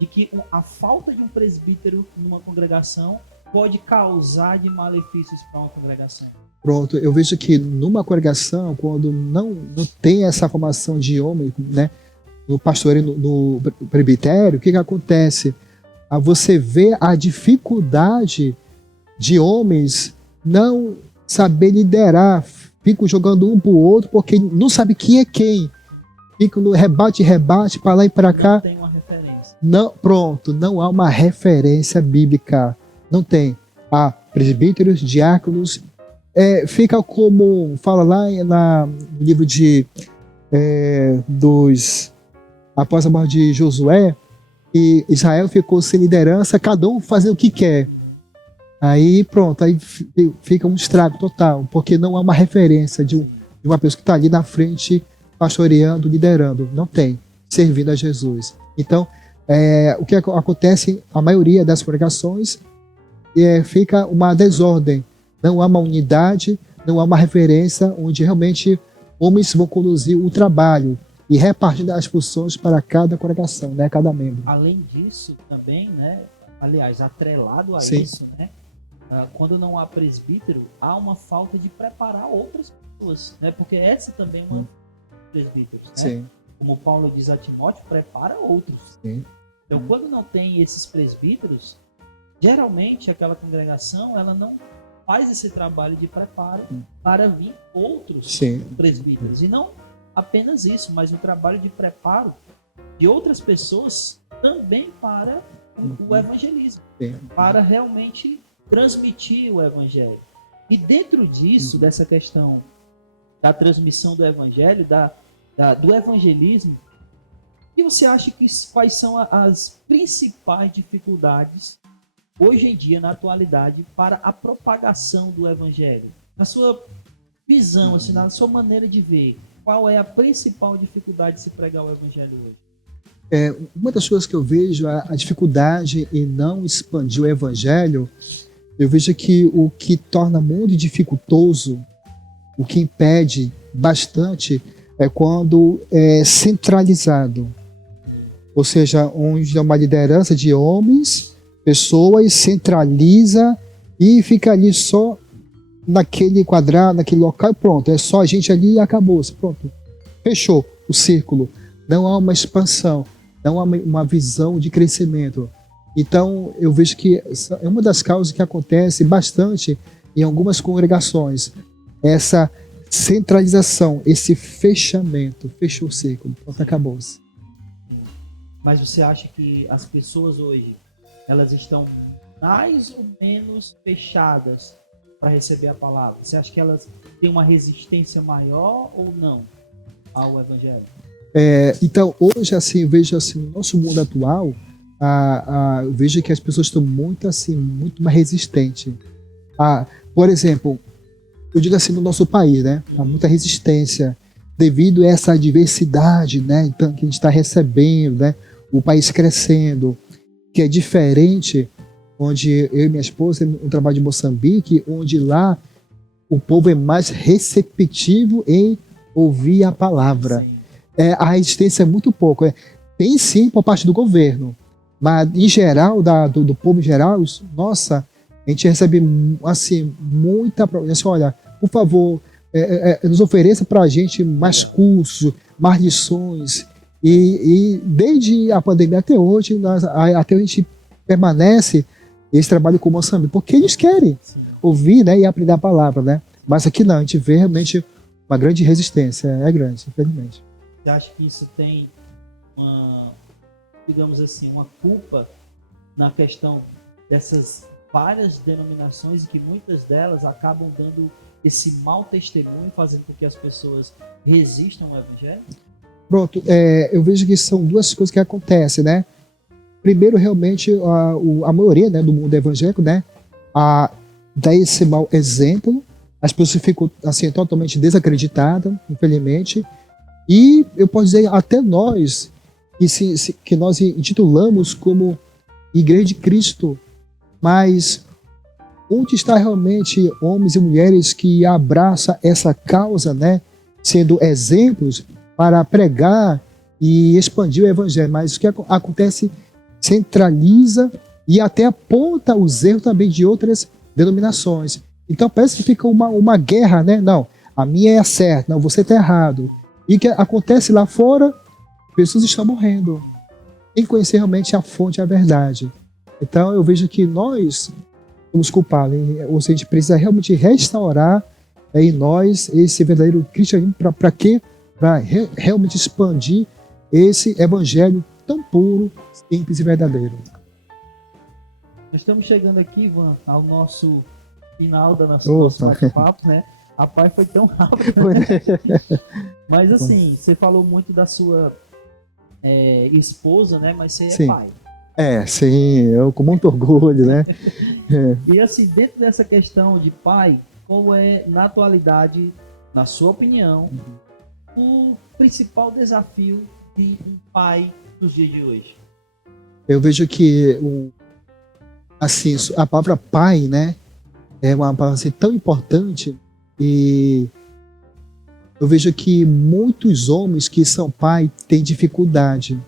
de que a falta de um presbítero numa congregação pode causar de malefícios para uma congregação? Pronto, eu vejo que numa congregação, quando não tem essa formação de homem, né, no pastoreio, no presbitério, o que acontece? Você vê a dificuldade de homens não saber liderar, ficam jogando um para o outro porque não sabe quem é quem. Ficam no rebate, para lá e para cá. Não tem uma referência. Não há uma referência bíblica. Não tem. Há presbíteros, diáconos. Fica como fala lá no livro após a morte de Josué, e Israel ficou sem liderança, cada um fazendo o que quer. Aí pronto, aí fica um estrago total, porque não há uma referência de uma pessoa que está ali na frente, pastoreando, liderando. Não tem, servindo a Jesus. Então, o que acontece, a maioria das congregações, fica uma desordem. Não há uma unidade, não há uma referência onde realmente homens vão conduzir o trabalho e repartir as funções para cada congregação, né, cada membro. Além disso, também, né, aliás, atrelado a isso, né, quando não há presbítero, há uma falta de preparar outras pessoas, né, porque essa também é uma presbíteros, né? Sim. como Paulo diz a Timóteo, prepara outros. Sim. Então, quando não tem esses presbíteros, geralmente aquela congregação ela não faz esse trabalho de preparo para vir outros Sim. presbíteros. E não apenas isso, mas o trabalho de preparo de outras pessoas também para o evangelismo, Sim. para realmente transmitir o evangelho. E dentro disso, dessa questão da transmissão do evangelho, do evangelismo, e você acha que quais são as principais dificuldades hoje em dia, na atualidade, para a propagação do evangelho? Na sua visão, assim, na sua maneira de ver, qual é a principal dificuldade de se pregar o evangelho hoje? Uma das coisas que eu vejo, a dificuldade em não expandir o evangelho, eu vejo que o que torna muito dificultoso, o que impede bastante, é quando é centralizado. Ou seja, onde é uma liderança de homens, pessoas, centraliza e fica ali só naquele quadrado, naquele local e pronto. É só a gente ali e acabou. Pronto. Fechou o círculo. Não há uma expansão, não há uma visão de crescimento. Então, eu vejo que é uma das causas que acontece bastante em algumas congregações. Essa centralização, esse fechamento. Fechou o círculo. Pronto, acabou-se. Mas você acha que as pessoas hoje, elas estão mais ou menos fechadas para receber a palavra? Você acha que elas têm uma resistência maior ou não ao evangelho? Então, hoje, assim, eu vejo assim, no nosso mundo atual, eu vejo que as pessoas estão muito, assim, muito mais resistentes. Por exemplo, eu digo assim, no nosso país, né? Há muita resistência devido a essa diversidade, né? Então, que a gente está recebendo, né? O país crescendo, que é diferente, onde eu e minha esposa temos um trabalho de Moçambique, onde lá o povo é mais receptivo em ouvir a palavra. Sim. A resistência é muito pouco. Tem sim por parte do governo, mas em geral, do povo em geral, nossa, a gente recebe assim, muita. Assim, olha, por favor, nos ofereça para a gente mais cursos, mais lições. E desde a pandemia até hoje, até a gente permanece esse trabalho com o Moçambique, porque eles querem ouvir, né, e aprender a palavra, né? Mas aqui não, a gente vê realmente uma grande resistência, é grande, infelizmente. Você acha que isso tem digamos assim, uma culpa na questão dessas várias denominações, que muitas delas acabam dando esse mau testemunho, fazendo com que as pessoas resistam ao evangelho? Pronto, eu vejo que são duas coisas que acontecem, né? Primeiro, realmente, a maioria, né, do mundo evangélico, né, dá esse mau exemplo, as pessoas ficam assim, totalmente desacreditadas, infelizmente, e eu posso dizer, até nós, que nós intitulamos como Igreja de Cristo, mas onde está realmente homens e mulheres que abraçam essa causa, né, sendo exemplos para pregar e expandir o evangelho? Mas o que acontece, centraliza e até aponta os erros também de outras denominações. Então parece que fica uma guerra, né? Não, a minha é a certa, não, você está errado. E o que acontece lá fora, pessoas estão morrendo sem conhecer realmente a fonte, a verdade. Então eu vejo que nós somos culpados, ou seja, a gente precisa realmente restaurar em nós esse verdadeiro cristianismo. Para quê? Para realmente expandir esse evangelho tão puro, simples e verdadeiro. Nós estamos chegando aqui, Ivan, ao nosso final da nosso bate-papo, né? Rapaz, foi tão rápido. Mas assim, você falou muito da sua esposa, né? Mas você Sim. é pai. Sim, eu com muito orgulho, né? E assim, dentro dessa questão de pai, qual é, na atualidade, na sua opinião, o principal desafio de um pai nos dias de hoje? Eu vejo que assim, a palavra pai, né, é uma palavra assim, tão importante, e eu vejo que muitos homens que são pai têm dificuldade,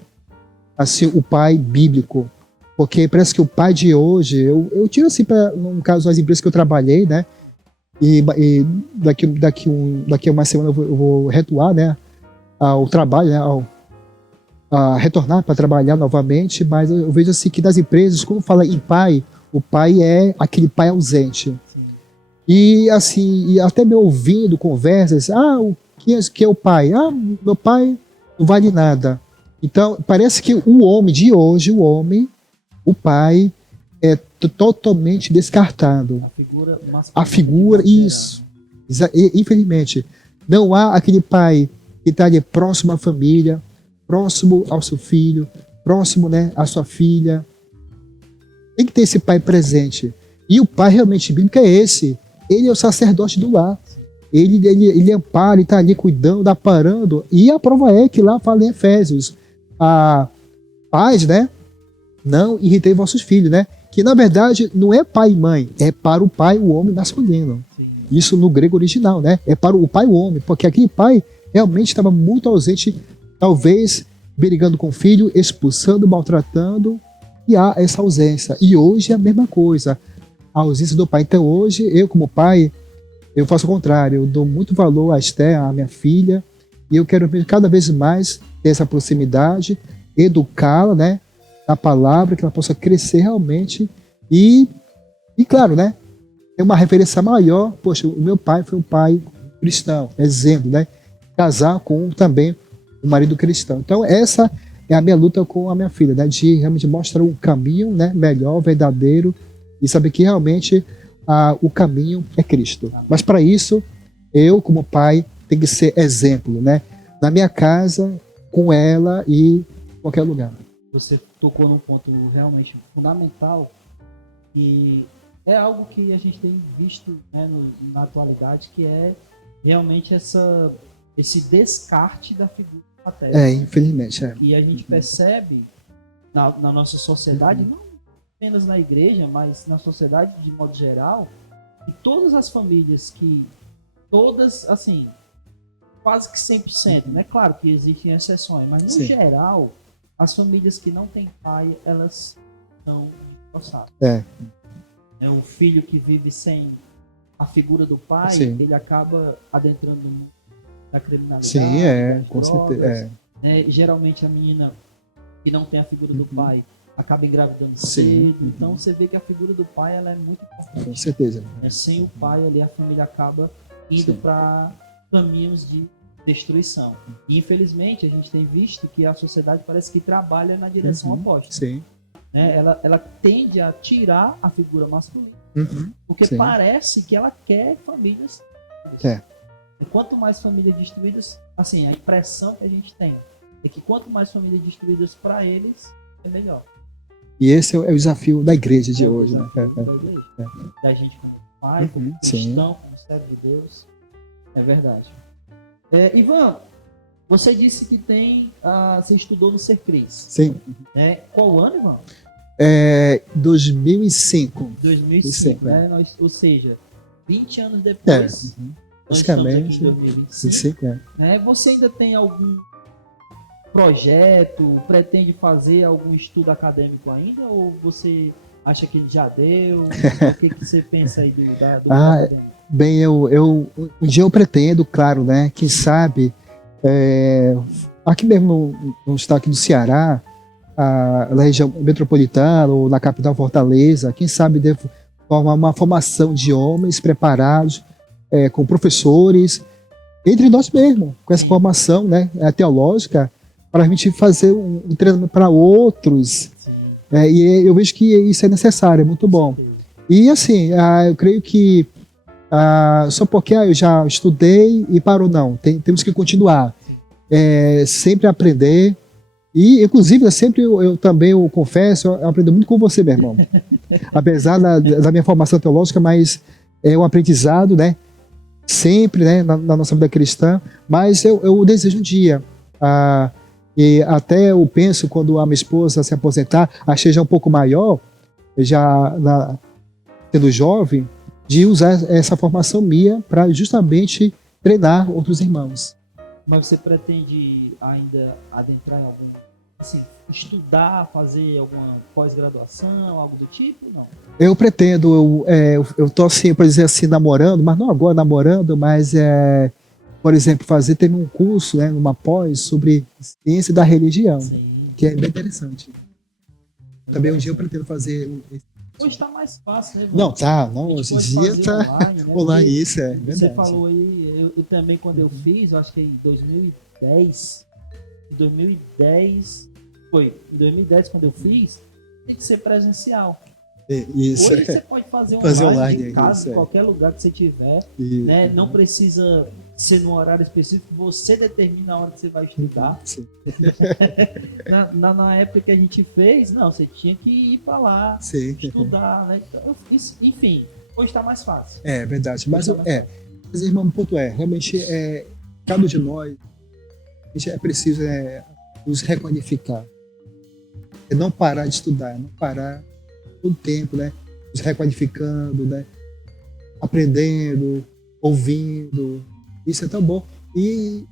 assim, o pai bíblico, porque parece que o pai de hoje, eu tiro assim, no caso das empresas que eu trabalhei, né, e daqui a uma semana eu vou retomar, né, ao trabalho, né, retornar para trabalhar novamente, mas eu vejo assim que das empresas, quando fala em pai, o pai é aquele pai ausente. Sim. E assim, e até me ouvindo conversas, que é o pai? Meu pai não vale nada. Então, parece que o homem de hoje, o pai, é totalmente descartado. A figura, isso. Infelizmente, não há aquele pai que está ali próximo à família, próximo ao seu filho, próximo, né, à sua filha. Tem que ter esse pai presente. E o pai realmente bíblico é esse. Ele é o sacerdote do lar. Ele ampara, ele está ali cuidando, aparando. E a prova é que lá fala em Efésios, pais, né, não irritei vossos filhos, né? Que na verdade não é pai e mãe, é para o pai, o homem masculino. Sim. Isso no grego original, né? É para o pai, o homem, porque aquele pai realmente estava muito ausente, talvez brigando com o filho, expulsando, maltratando, e há essa ausência. E hoje é a mesma coisa, a ausência do pai. Então hoje, eu como pai, eu faço o contrário, eu dou muito valor a Esther, a minha filha, e eu quero cada vez mais ter essa proximidade, educá-la, né? Na palavra, que ela possa crescer realmente e claro, né? Ter uma referência maior. Poxa, o meu pai foi um pai cristão, exemplo, né? Casar com também um marido cristão. Então, essa é a minha luta com a minha filha, né? De realmente mostrar um caminho, né? Melhor, verdadeiro, e saber que realmente o caminho é Cristo. Mas para isso, eu, como pai, tenho que ser exemplo, né? Na minha casa, com ela e em qualquer lugar. Você tocou num ponto realmente fundamental e é algo que a gente tem visto, né, na atualidade, que é realmente esse descarte da figura paterna. Infelizmente. E a gente percebe na nossa sociedade, não apenas na igreja, mas na sociedade de modo geral, que todas as famílias todas, assim, quase que 100%, né? Claro que existem exceções, mas no geral, as famílias que não têm pai, elas estão destroçadas. O filho que vive sem a figura do pai, ele acaba adentrando no mundo da criminalidade, com drogas, certeza. Geralmente a menina que não tem a figura do pai acaba engravidando cedo. Então você vê que a figura do pai ela é muito importante. Com certeza. Sem o pai ali a família acaba indo para caminhos de destruição. E infelizmente a gente tem visto que a sociedade parece que trabalha na direção oposta. Ela tende a tirar a figura masculina, porque parece que ela quer famílias destruídas. E quanto mais famílias destruídas, assim, a impressão que a gente tem é que quanto mais famílias destruídas para eles, é melhor. E esse é o desafio da igreja de hoje, né? Da gente como pai, como cristão, como servo de Deus. É verdade. Ivan, você disse que você estudou no Sercris. Sim. Qual ano, Ivan? 2005. 2005, né? Ou seja, 20 anos depois. Basicamente, 2025. Você ainda tem algum projeto, pretende fazer algum estudo acadêmico ainda? Ou você acha que ele já deu? O que você pensa aí do acadêmico? Bem, um dia eu pretendo, claro, né? Quem sabe, aqui mesmo no estado aqui do Ceará, na região metropolitana ou na capital Fortaleza, quem sabe devo formar uma formação de homens preparados, com professores, entre nós mesmos, com essa formação, né, teológica, para a gente fazer um treinamento para outros. E eu vejo que isso é necessário, é muito bom. E assim, eu creio que só porque eu já estudei e parou, não. Temos que continuar. Sempre aprender. E, inclusive, eu também confesso, eu aprendo muito com você, meu irmão. Apesar da minha formação teológica, mas é um aprendizado, né? Sempre, né? Na nossa vida cristã. Mas eu desejo um dia, e até eu penso, quando a minha esposa se aposentar, achei já um pouco maior, sendo jovem, de usar essa formação minha para justamente treinar outros irmãos. Mas você pretende ainda adentrar em algum, assim, estudar, fazer alguma pós-graduação, algo do tipo? Não? Eu pretendo, eu tô assim, para dizer assim, namorando, mas não agora namorando, mas por exemplo, teve um curso, né, uma pós sobre ciência da religião, Sim. que é bem interessante. Também um dia eu pretendo fazer. Hoje está mais fácil, né? Não, tá, não, A gente hoje em pode dia fazer tá online, né? online, Porque isso é Você verdade. falou aí, eu também quando eu fiz, eu acho que em 2010, em 2010 quando eu fiz, tem que ser presencial. Isso Hoje é. você pode fazer Fazer online, online, de casa, isso em é. qualquer lugar que você tiver, E- né? Não precisa ser no horário específico, você determina a hora que você vai estudar. Sim, Na época que a gente fez, não, você tinha que ir para lá, sim. estudar, né? Então, enfim, hoje está mais fácil. É verdade. Mas irmão, o ponto realmente cada um de nós, a gente é preciso nos requalificar. É não parar de estudar, não parar todo tempo, né? Nos requalificando, né? Aprendendo, ouvindo. Isso é tão bom. E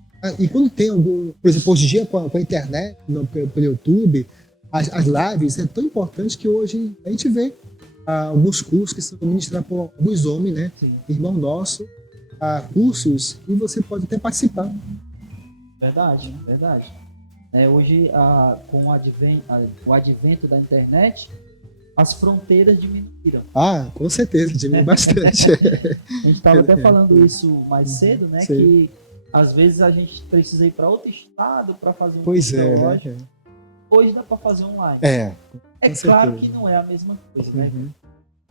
quando tem algum, por exemplo, hoje em dia com a internet, pelo YouTube, as lives é tão importante que hoje a gente vê alguns cursos que são ministrados por alguns homens, né? Sim. Irmão nosso, cursos, e você pode até participar. Verdade, verdade. Hoje, com o advento da internet, as fronteiras diminuíram. Com certeza, diminui bastante. A gente estava até falando isso mais cedo, né? Sim. Que às vezes a gente precisa ir para outro estado para fazer um Pois curso é, teológico. né? Hoje dá para fazer online. É, É com claro certeza. que não é a mesma coisa, né? Uhum.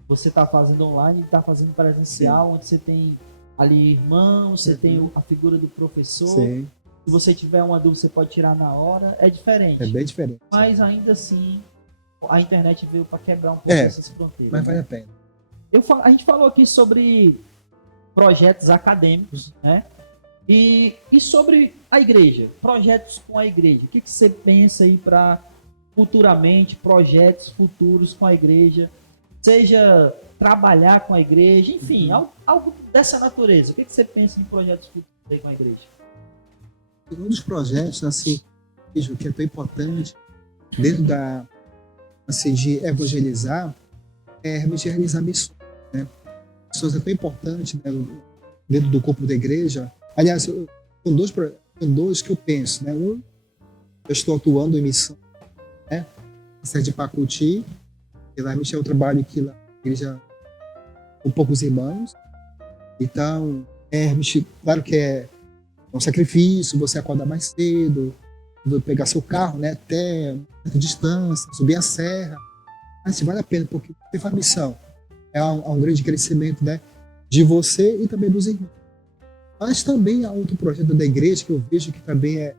Você está fazendo online e está fazendo presencial, onde você tem ali irmãos, você tem a figura do professor. Sim, Se você tiver uma dúvida, você pode tirar na hora. É diferente. é bem diferente. Mas ainda assim, a internet veio para quebrar um pouco essas fronteiras. Mas vale né? a pena. A gente falou aqui sobre projetos acadêmicos, né? E sobre a igreja, projetos com a igreja. O que você pensa aí para futuramente, projetos futuros com a igreja? Seja trabalhar com a igreja, enfim, algo dessa natureza. O que você pensa em projetos futuros aí com a igreja? Um dos projetos, assim, que é tão importante, dentro de evangelizar, é realmente realizar missões, né? Missões é tão importante, né, dentro do corpo da igreja. Aliás, são dois que eu penso, né? Um, eu estou atuando em missão, né? Na sede de Pacuti, que lá realmente é um trabalho que lá na igreja com poucos irmãos. Então, realmente, claro que é um sacrifício, você acordar mais cedo, pegar seu carro, né, até uma certa distância, subir a serra. Mas vale a pena, porque você faz missão. É um grande crescimento, né, de você e também dos irmãos. Mas também há outro projeto da igreja que eu vejo que também é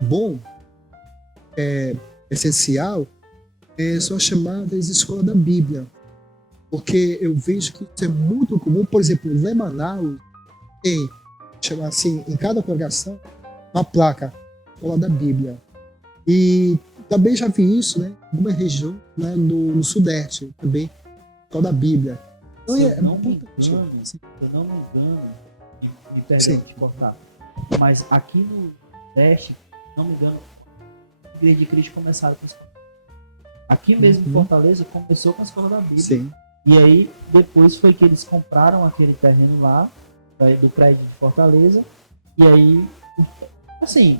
bom, essencial, são as chamadas escolas da Bíblia. Porque eu vejo que isso é muito comum. Por exemplo, lá em Manaus, chama assim, em cada congregação, uma placa, escola da Bíblia. E também já vi isso, né, em alguma região, né, no Sudeste, também, escola da Bíblia. Então Se é eu não me importante. engano, me perdão Sim. de cortar, mas aqui no Nordeste, não me engano, a Igreja de Cristo começaram com a escola. Aqui mesmo em Fortaleza começou com a escola da Bíblia. Sim, E aí depois foi que eles compraram aquele terreno lá, do prédio de Fortaleza, e aí, assim,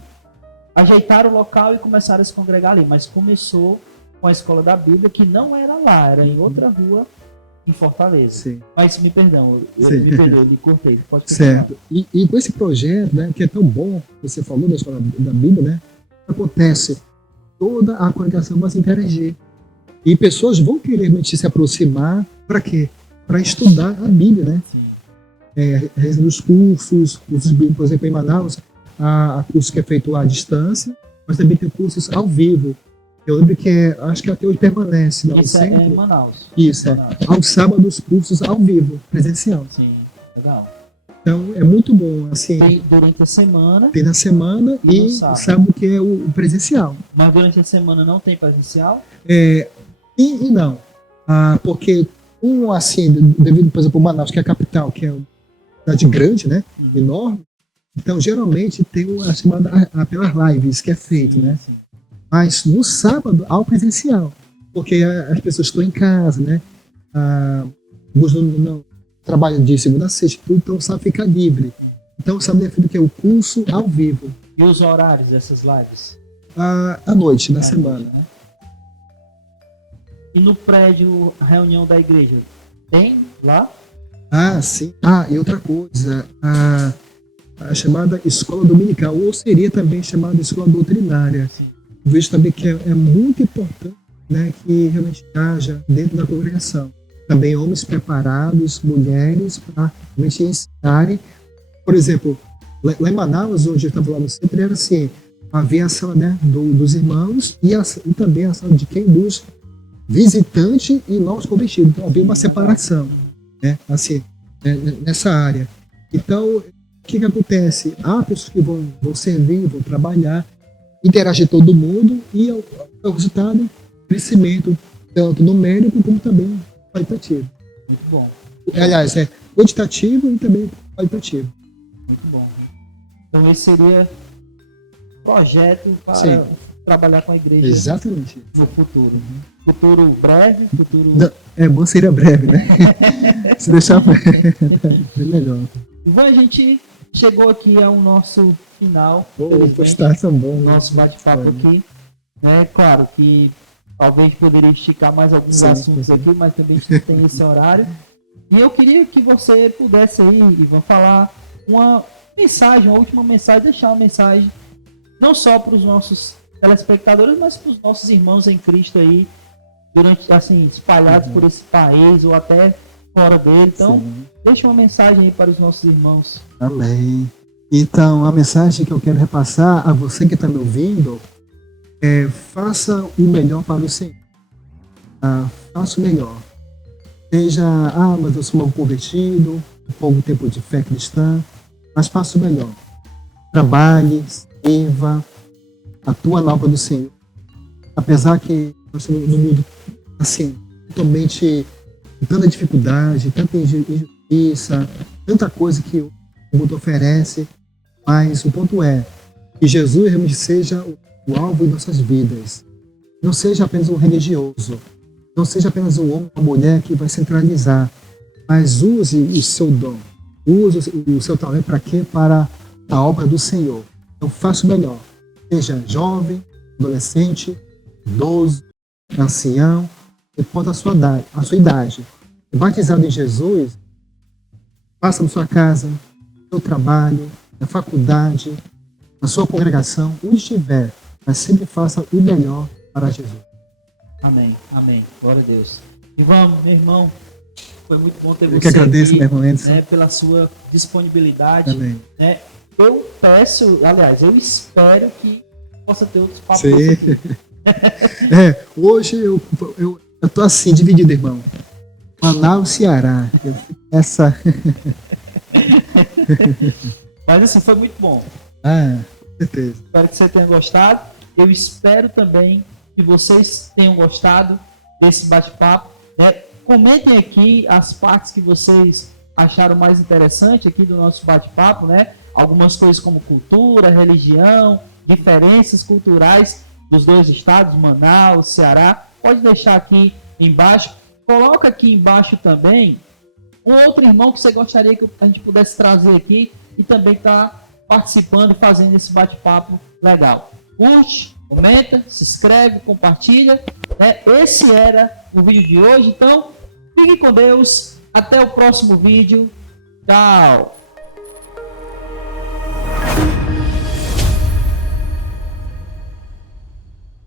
ajeitaram o local e começaram a se congregar ali, mas começou com a escola da Bíblia, que não era lá, era em outra rua em Fortaleza. sim. Mas me perdão, Sim. me perdoe, me cortei. Pode continuar. Certo. E com esse projeto, né, que é tão bom, você falou da escola da Bíblia, né, acontece, toda a congregação vai se interagir. E pessoas vão querer realmente se aproximar, para quê? Para estudar a Bíblia, né? Sim. Os cursos bíblicos, por exemplo, em Manaus, há curso que é feito à distância, mas também tem cursos ao vivo. Eu lembro que acho que até hoje permanece lá no Isso é em centro. Manaus. Isso, aos sábados, cursos ao vivo, presencial. Sim, legal. Então, é muito bom, assim, Tem durante a semana, tem na semana E e no o sábado. sábado que é o presencial. mas durante a semana não tem presencial. E não, porque assim, devido, por exemplo, Manaus, que é a capital, que é uma cidade grande, né, enorme, então geralmente tem a chamada pelas lives que é feito, né? Sim. Mas no sábado há o presencial, porque as pessoas estão em casa, né? Alguns não trabalham de segunda a sexta, tudo, então o sábado fica livre. Então, sábado é feito que é o curso ao vivo, E os horários dessas lives? à noite da semana. Né? E no prédio, a reunião da igreja, tem lá? Ah, sim. Ah, e outra coisa, a chamada escola dominical, ou seria também chamada escola doutrinária. Sim. Eu vejo também que é muito importante, né, que realmente haja dentro da congregação também homens preparados, mulheres, para realmente ensinarem. Por exemplo, lá em Manaus, onde eu estava falando sempre, era assim, havia a sala, né, dos irmãos e também a sala de quem? Dos visitantes e novos convertidos. Então havia uma separação, né, assim, nessa área. Então, o que acontece? Há pessoas que vão servir, vão trabalhar, interagir todo mundo e o resultado, crescimento, tanto numérico como também qualitativo. Muito bom. Aliás, é quantitativo e também qualitativo. Muito bom. Então esse seria projeto para Sim. trabalhar com a igreja Exatamente. no futuro. Futuro breve, futuro... Não, é bom seria breve, né? Se deixar breve, é melhor. Ivan, a gente chegou aqui ao nosso final. Pois tá tão bom. Nosso bate-papo aqui. É claro que talvez poderia esticar mais alguns Sim, assuntos sim. aqui, mas também a gente tem esse horário. E eu queria que você pudesse aí, Ivan, falar uma mensagem, uma última mensagem, deixar uma mensagem não só para os nossos telespectadores, mas para os nossos irmãos em Cristo aí, durante, assim, espalhados por esse país ou até fora dele. Então, Sim. deixa uma mensagem aí para os nossos irmãos. Amém. Então, a mensagem que eu quero repassar a você que está me ouvindo é: faça o melhor para o Senhor. Faça o melhor. Seja, mas eu sou mal convertido, pouco tempo de fé cristã, mas faça o melhor. Trabalhe, sirva, atua na obra do Senhor. Apesar que nós estamos no mundo, assim, totalmente com tanta dificuldade, tanta injustiça, tanta coisa que o mundo oferece, mas o ponto é que Jesus realmente seja o alvo de nossas vidas. Não seja apenas um religioso, não seja apenas um homem ou uma mulher que vai centralizar, mas use o seu dom, use o seu talento para quê? Para a obra do Senhor. Então faça o melhor. Seja jovem, adolescente, idoso, ancião, não importa a sua idade. Batizado em Jesus, faça na sua casa, no seu trabalho, na faculdade, na sua congregação, onde estiver, mas sempre faça o melhor para Jesus. Amém, amém. Glória a Deus. E vamos, meu irmão, foi muito bom ter você Eu que agradeço, aqui, meu irmão Edson. né, pela sua disponibilidade. Amém. Né? Eu peço, aliás, eu espero que possa ter outros papos Sim. aqui. Hoje eu tô assim, dividido, irmão. Manaus, Ceará. Essa. Mas assim, foi muito bom. Com certeza. Espero que você tenha gostado. Eu espero também que vocês tenham gostado desse bate-papo. Né? Comentem aqui as partes que vocês acharam mais interessante aqui do nosso bate-papo, né? Algumas coisas como cultura, religião, diferenças culturais dos dois estados, Manaus, Ceará. Pode deixar aqui embaixo. Coloca aqui embaixo também um outro irmão que você gostaria que a gente pudesse trazer aqui e também está participando e fazendo esse bate-papo legal. Curte, comenta, se inscreve, compartilha. Né? Esse era o vídeo de hoje. Então, fique com Deus. Até o próximo vídeo. Tchau.